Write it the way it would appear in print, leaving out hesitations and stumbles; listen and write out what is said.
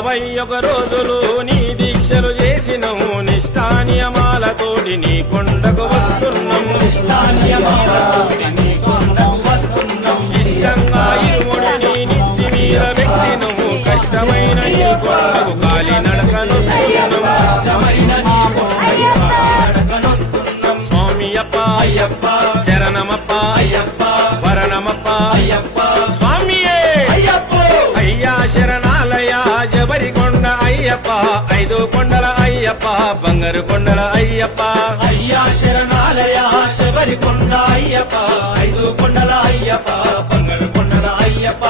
51 రోజులు నీ దీక్షలు చేసినవు నిష్ఠానియమాలతోటి నీ కొండకు వస్తున్నాం ఇష్టంగా ఇరుముడిని నిత్తి మీద పెట్టినవు కష్టమైన నీ కొండకు కాలి నడకనొస్తున్నాం స్వామి అప్ప అయ్యప్ప శరణమప్ప అయ్యప్ప వరణమప్ప అయ్యప్ప స్వామియే అయ్యా శరణాలయ జబరికొండ అయ్యప్ప 5 కొండల అయ్యప్ప బంగారు కొండల అయ్యప్ప అయ్యా శరణాలయ శబరికొండ అయ్యప్ప 5 కొండల అయ్యప్ప బంగారు కొండల అయ్యప్ప